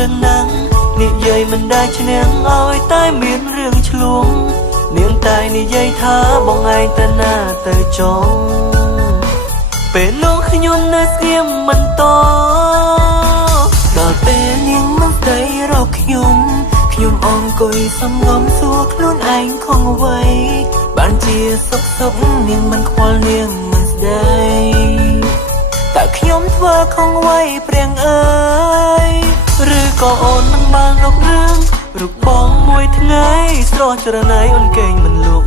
รื่องนั่งนิយាយមិនได้ឈ្នះឲ្យតែមានរឿងឆ្លងនាងតែនិយាយថាបងឯងទៅណាទៅចង់ពេលនោះខ្ញុំនៅស្ងៀមមិនតដល់ពេលនាងមកស្ដីរកខ្ញុំអង្គុយសំងំសួរខ្លួនឯងខំអ្វីបានជាសុខនាងមិនខ្វល់នាងមិនស្ដីតែខ្ញុំធ្វើខំអ្វីព្រៀងអើយឬក៏អូននឹងបានរករឿងរូបបងមួយថ្ងៃស្រស់ច្រណៃអូនកេងមិនលុក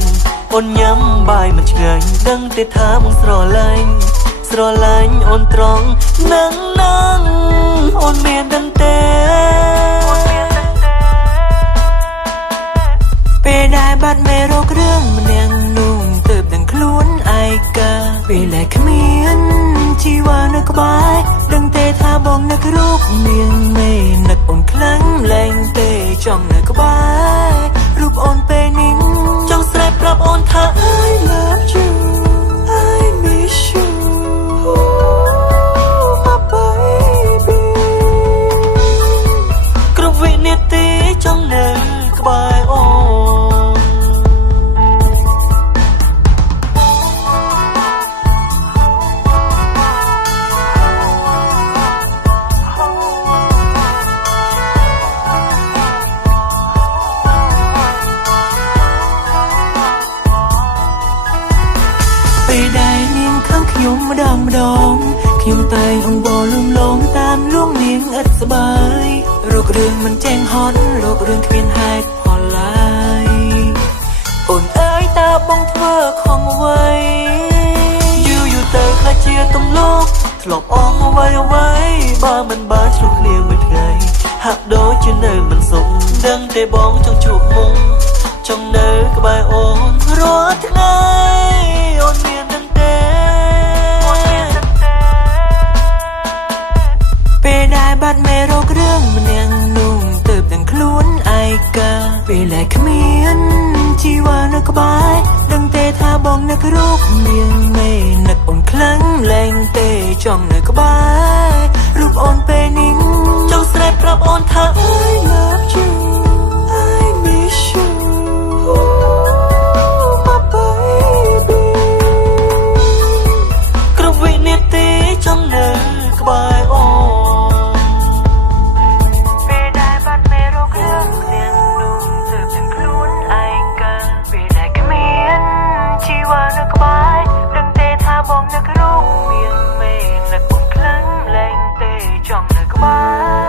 អូនញ៉ាំបាយមិនឆ្ងាញ់ដឹងទេថាបងស្រឡាញ់អូនត្រង់នឹងអូនមានដឹងទេពេលដែលបាត់មេរោគរឿងម្នាក់នោះទើបដឹងខ្លួនឯកាពេលដែលគ្មានជីវ៉ានៅក្បែរដឹងទេថាបងនឹករូបនាងមេនឹកអូនខ្លាំងលែងទេចង់នៅក្បែររូបអូនពេលនេះចង់ស្រែកប្រាប់អូនថា I love you I miss you my baby គ្រប់វិនាទីចង់នៅក្បែរអូនពេលដែលនាងខឹងខ្ញុំម្ដងខ្ញុំតែងអង្វរលំលងតាមលួងនាងឥតស្បើយរករឿងមិនចេះហត់រករឿងគ្មានហេតុផលឡើយអូនអើយតើបងធ្វើខំអ្វីយូរទៅខ្លះជាទំលោកធ្លាប់អងអ្វីបើមិនបានឆ្លុះគ្នាមួយថ្ងៃហាក់ដូចជានៅមិនសុខដឹងទេបងចង់ជួបមុំចង់នៅក្បែរអូនរាល់ថ្ងៃអូនមានដឹងទេពេលដែលបាត់មេរោគរឿងម្នាក់នោះទើបដឹងខ្លួនឯកាពេលដែលគ្មានជីវ៉ានៅក្បែរដឹងទេថាបងនឹករូបនាងមេនឹកអូនខ្លាំងលែងទេចង់នៅក្បែររូបអូនពេលនេះចង់ស្រែកប្រាប់អូនថា I love you I miss you my baby គ្រប់វិនាទីចង់នៅក្បែរអូនពេលដែលបាត់មេរោគរឿងទាំងនោះទើបដឹងខ្លួនឯកាពេលដែលគ្មានជីវ៉ានៅក្បែរដឹងទេថាបងនឹករូបមានមេនឹកអូនខ្លាំងលែងទេចង់នៅក្បែរ